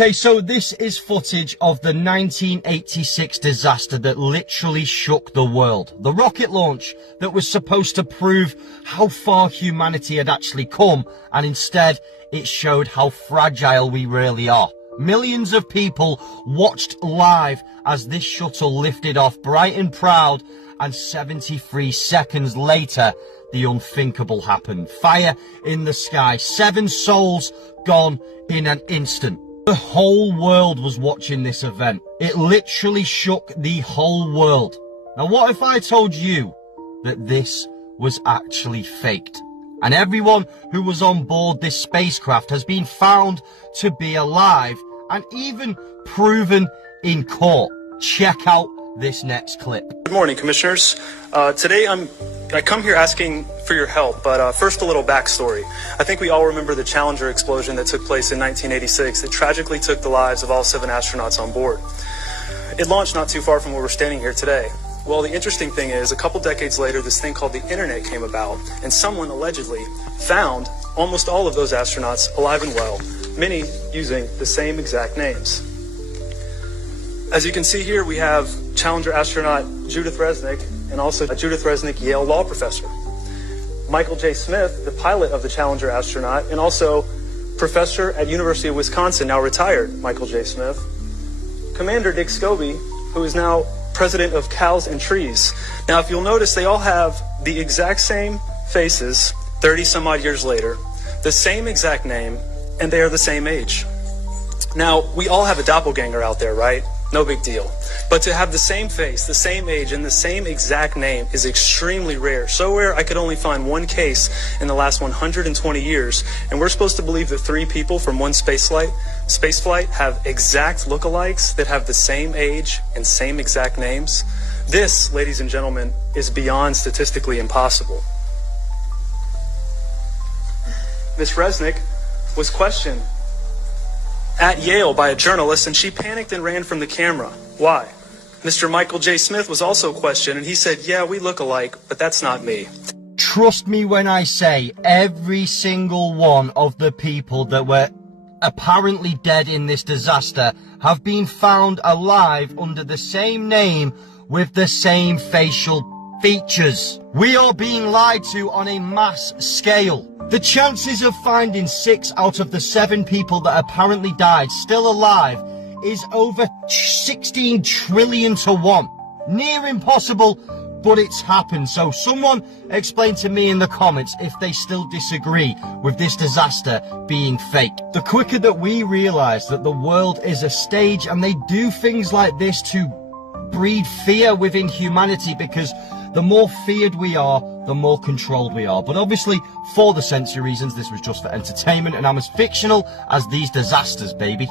Okay, so this is footage of the 1986 disaster that literally shook the world. The rocket launch that was supposed to prove how far humanity had actually come, and instead it showed how fragile we really are. Millions of people watched live as this shuttle lifted off bright and proud, and 73 seconds later, the unthinkable happened. Fire in the sky, 7 souls gone in an instant. The whole world was watching this event. It literally shook the whole world. Now, what if I told you that this was actually faked? And everyone who was on board this spacecraft has been found to be alive and even proven in court. Check out this next clip. Good morning, commissioners. Today I come here asking for your help, but first a little backstory. I think we all remember the Challenger explosion that took place in 1986. It tragically took the lives of all 7 astronauts on board. It launched not too far from where we're standing here today. Well, the interesting thing is, a couple decades later, this thing called the internet came about, and someone allegedly found almost all of those astronauts alive and well, many using the same exact names. As you can see here, we have Challenger astronaut Judith Resnik and also a Judith Resnik Yale law professor. Michael J. Smith, the pilot of the Challenger astronaut, and also professor at University of Wisconsin, now retired Michael J. Smith. Commander Dick Scobie, who is now president of Cows and Trees. Now, if you'll notice, they all have the exact same faces 30 some odd years later, the same exact name, and they are the same age. Now, we all have a doppelganger out there, right? No big deal. But to have the same face, the same age, and the same exact name is extremely rare. So rare, I could only find one case in the last 120 years. And we're supposed to believe that 3 people from one spaceflight have exact lookalikes that have the same age and same exact names. This, ladies and gentlemen, is beyond statistically impossible. Ms. Resnik was questioned at Yale by a journalist, and she panicked and ran from the camera. Why? Mr. Michael J. Smith was also questioned, and he said, yeah, we look alike, but that's not me. Trust me when I say every single one of the people that were apparently dead in this disaster have been found alive under the same name with the same facial features. We are being lied to on a mass scale. The chances of finding 6 out of the 7 people that apparently died still alive is over 16 trillion to 1. Near impossible, but it's happened. So someone explain to me in the comments if they still disagree with this disaster being fake. The quicker that we realize that the world is a stage and they do things like this to breed fear within humanity, because the more feared we are, the more controlled we are. But obviously, for the censor reasons, this was just for entertainment, and I'm as fictional as these disasters, baby.